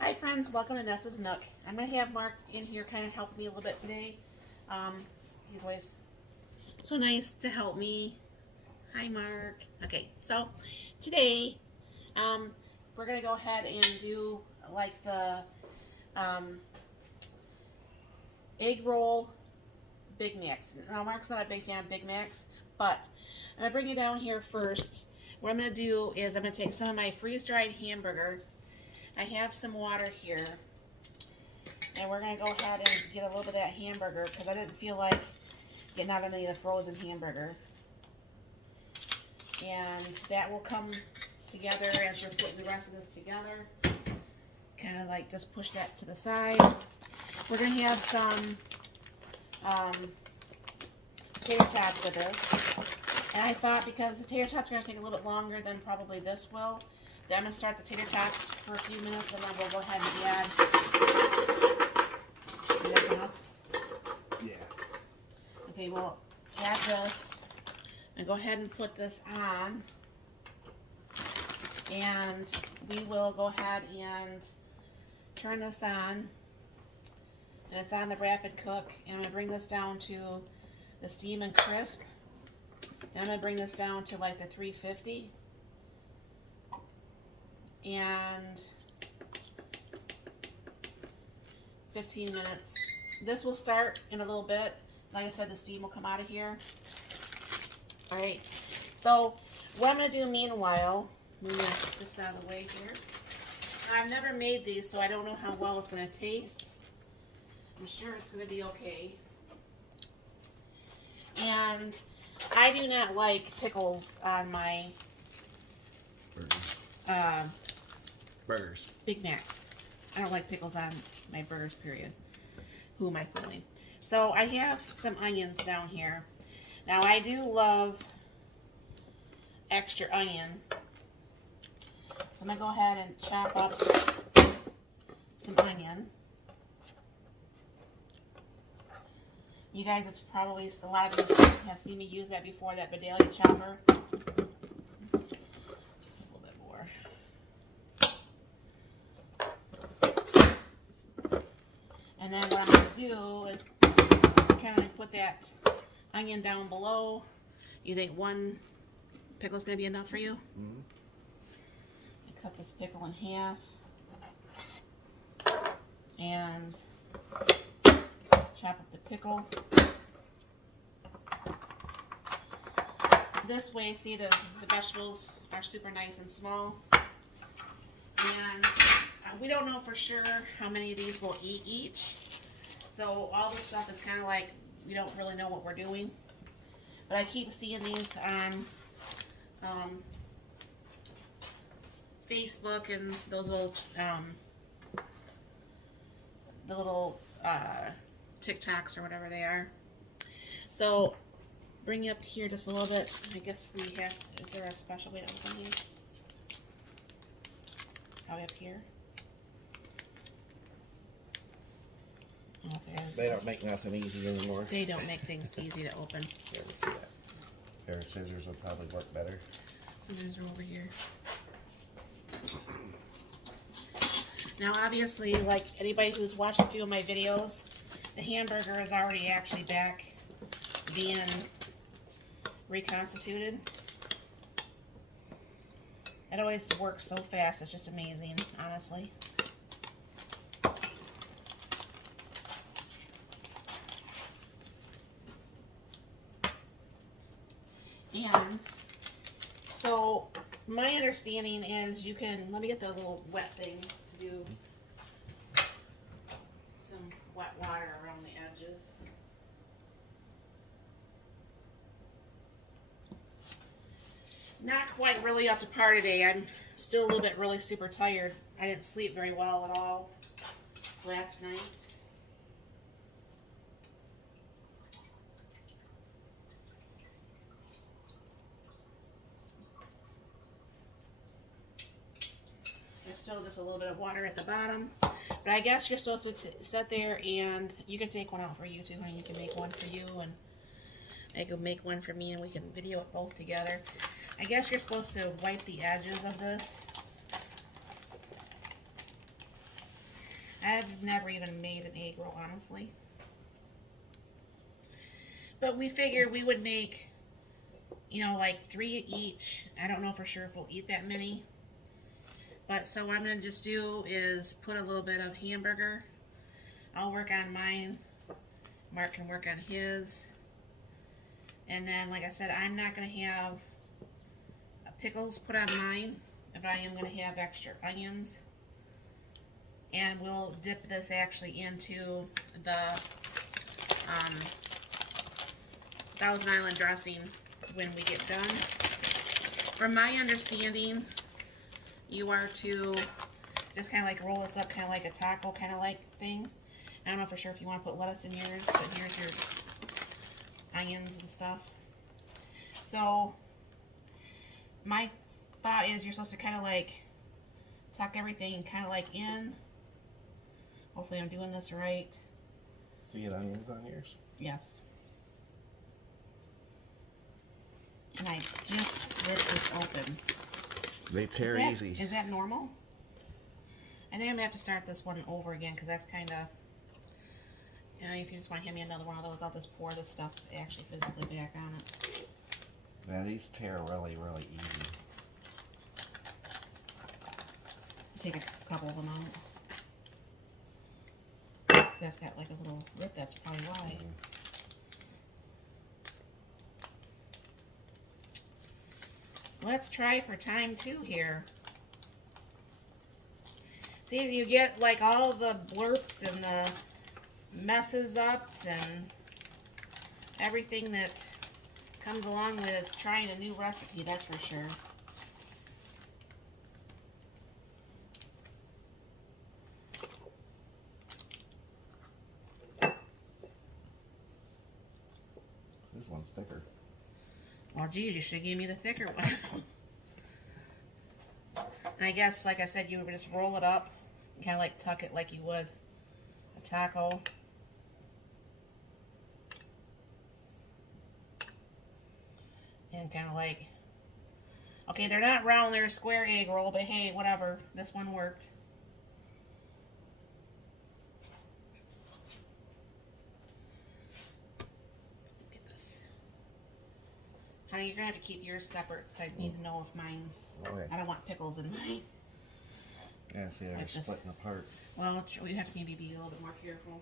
Hi friends, welcome to Nessa's Nook. I'm going to have Mark in here kind of help me a little bit today. He's always so nice to help me. Hi Mark. Okay, so today we're going to go ahead and do like the egg roll Big Macs. Now Mark's not a big fan of Big Macs, but I'm going to bring you down here first. What I'm going to do is I'm going to take some of my freeze-dried hamburger. I have some water here, and we're going to go ahead and get a little bit of that hamburger because I didn't feel like getting out any of the frozen hamburger. And that will come together as we're putting the rest of this together. Kind of like just push that to the side. We're going to have some tater tots with this. And I thought because the tater tots are going to take a little bit longer than probably this will, that I'm going to start the tater tots for a few minutes and then we'll go ahead and add. That's enough? Yeah. Okay, we'll add this and go ahead and put this on. And we will go ahead and turn this on. And it's on the rapid cook. And I'm going to bring this down to the steam and crisp. And I'm going to bring this down to like the 350. And 15 minutes. This will start in a little bit. Like I said, the steam will come out of here. Alright, so what I'm going to do meanwhile, move this out of the way here. Now, I've never made these, so I don't know how well it's going to taste. I'm sure it's going to be okay. And I do not like pickles on my Burgers. Big Macs. I don't like pickles on my burgers, period. Who am I fooling? So I have some onions down here. Now I do love extra onion. So I'm going to go ahead and chop up some onion. You guys have probably, a lot of you have seen me use that before, that Vidalia chopper. Just a little bit more. And then what I'm going to do is kind of put that onion down below. You think one pickle is going to be enough for you? Mm-hmm. I cut this pickle in half. And chop up the pickle. This way, see, the vegetables are super nice and small. And we don't know for sure how many of these we'll eat each. So all this stuff is kind of like, we don't really know what we're doing. But I keep seeing these on Facebook and those little, the little TikToks or whatever they are. So bring you up here just a little bit. I guess we have, is there a special way to open these? Probably up here. Oh, They don't make nothing easy anymore. they don't make things easy to open. Yeah, we see that. A pair of scissors would probably work better. Scissors are over here. Now obviously, like anybody who's watched a few of my videos, the hamburger is already actually back being reconstituted. It always works so fast, it's just amazing, honestly. And so my understanding is you can, let me get the little wet thing to do some wet water around the edges. Not quite really up to par today. I'm still a little bit really super tired. I didn't sleep very well at all last night. There's still just a little bit of water at the bottom. But I guess you're supposed to sit there and you can take one out for you too, and you can make one for you, and I can make one for me, and we can video it both together. I guess you're supposed to wipe the edges of this I've never even made an egg roll, honestly. But we figured we would make, you know, like 3 each. I don't know for sure if we'll eat that many. But so what I'm going to just do is put a little bit of hamburger. I'll work on mine. Mark can work on his. And then, like I said, I'm not going to have pickles put on mine, but I am going to have extra onions. And we'll dip this actually into the Thousand Island dressing when we get done. From my understanding, you are to just kind of like roll this up, kind of like a taco kind of like thing. I don't know for sure if you want to put lettuce in yours, but here's your onions and stuff. So my thought is you're supposed to kind of like tuck everything kind of like in. Hopefully I'm doing this right. So you get onions on yours? Yes. And I just ripped this open. They tear easy. Is that normal? I think I'm going to have to start this one over again because that's kind of, you know, if you just want to hand me another one of those, I'll just pour this stuff actually physically back on it. Yeah, these tear really, really easy. Take a couple of them out. So that's got like a little rip, that's probably why. Let's try for time 2 here. See, you get like all the blurps and the messes up and everything that comes along with trying a new recipe, that's for sure. This one's thicker. Well, geez, you should have given me the thicker one. I guess, like I said, you would just roll it up, kind of like tuck it like you would a taco. And kind of like, okay, they're not round, they're a square egg roll, but hey, whatever. This one worked. Get this. Honey, you're going to have to keep yours separate because I need to know if mine's, Okay. I don't want pickles in mine. Yeah, see, they're Like this. splitting apart. Well, we have to maybe be a little bit more careful.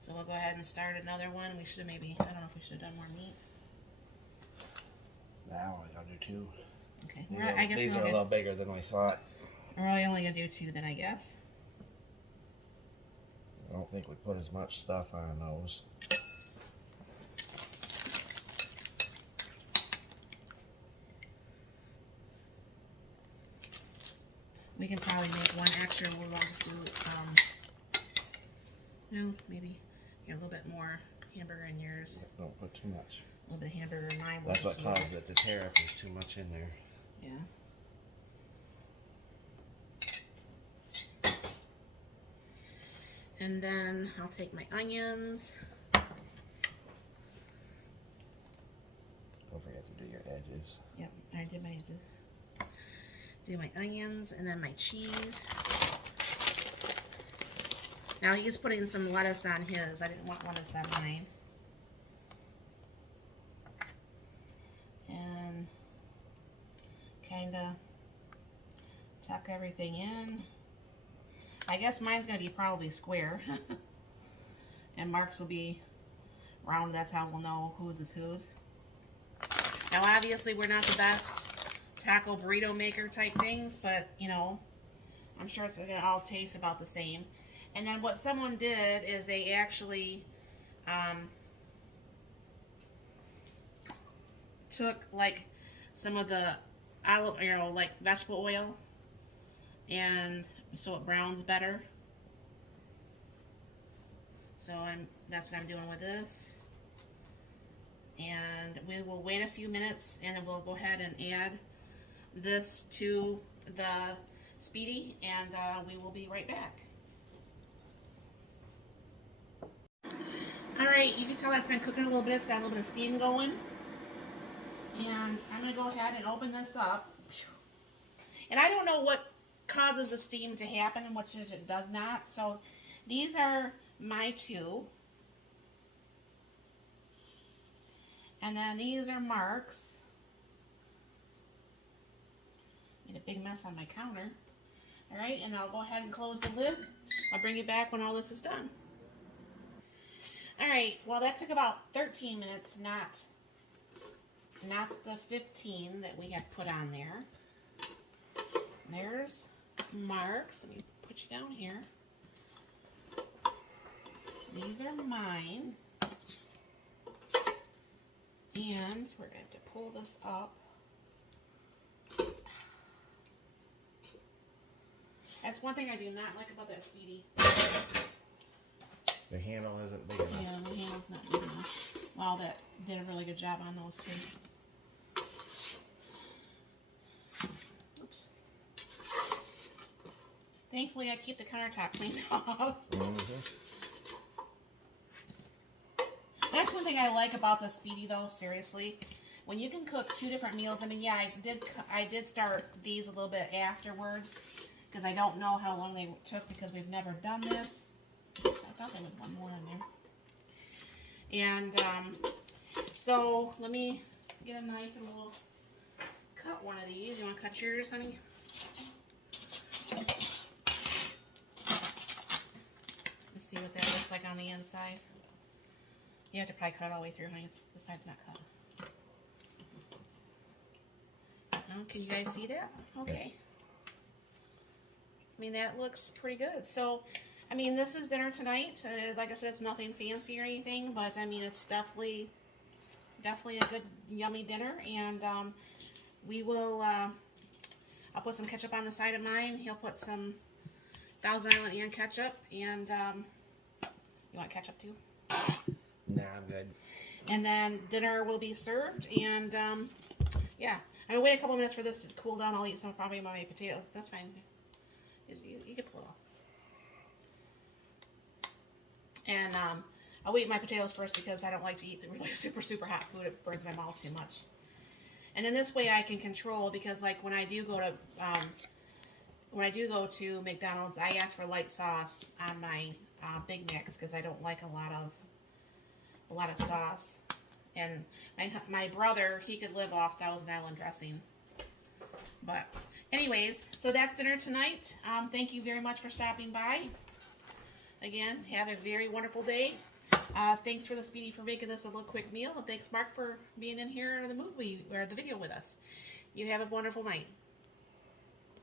So we'll go ahead and start another one. We should have maybe, I don't know if we should have done more meat. Now I gotta do 2. Okay. These, I guess these are a little bigger than we thought. we're really only going to do 2 then, I guess. I don't think we put as much stuff on those. We can probably make one extra. We'll just do, no, maybe a little bit more hamburger in yours. Don't put too much. A little bit of hamburger in mine. That's what causes it to tear if there's too much in there. Yeah. And then I'll take my onions. Don't forget to do your edges. Yep, I did my edges. Do my onions and then my cheese. Now he's putting some lettuce on his. I didn't want lettuce on mine. And kind of tuck everything in. I guess mine's going to be probably square. And Mark's will be round. That's how we'll know whose is whose. Now obviously we're not the best taco burrito maker type things, but you know, I'm sure it's going to all taste about the same. And then what someone did is they actually took like some of the olive, you know, like vegetable oil, and so it browns better. So that's what I'm doing with this. And we will wait a few minutes, and then we'll go ahead and add this to the Speedi, and we will be right back. Alright, you can tell that's been cooking a little bit. It's got a little bit of steam going. And I'm going to go ahead and open this up. And I don't know what causes the steam to happen and which it does not. So these are my two. And then these are Mark's. Made a big mess on my counter. Alright, and I'll go ahead and close the lid. I'll bring you back when all this is done. Alright, well that took about 13 minutes, not the 15 that we had put on there. There's Mark's. Let me put you down here. These are mine. And we're going to have to pull this up. That's one thing I do not like about that Speedi. The handle isn't big enough. Yeah, the handle's not big enough. Well, that did a really good job on those two. Oops. Thankfully, I keep the countertop cleaned off. That's one thing I like about the Speedi, though. Seriously, when you can cook two different meals. I mean, yeah, I did start these a little bit afterwards because I don't know how long they took because we've never done this. So I thought there was one more in there. And so let me get a knife and we'll cut one of these. You want to cut yours, honey? Let's see what that looks like on the inside. You have to probably cut it all the way through, honey. The side's not cut. Oh, can you guys see that? Okay. I mean, that looks pretty good. So, I mean, this is dinner tonight. Like I said, it's nothing fancy or anything, but I mean, it's definitely a good, yummy dinner. And we will, I'll put some ketchup on the side of mine. He'll put some Thousand Island and ketchup. And you want ketchup too? Nah, I'm good. And then dinner will be served. And yeah, I'm gonna wait a couple minutes for this to cool down. I'll eat some probably my potatoes. That's fine. You can pull it off. And I'll eat my potatoes first because I don't like to eat the really super hot food. It burns my mouth too much. And then this way I can control, because like when I do go to McDonald's, I ask for light sauce on my Big Macs because I don't like a lot of sauce. And my brother, he could live off Thousand Island dressing. But anyways, so that's dinner tonight. Thank you very much for stopping by. Again, have a very wonderful day. Thanks for the Speedi for making this a little quick meal. And thanks, Mark, for being in here in the movie or the video with us. You have a wonderful night.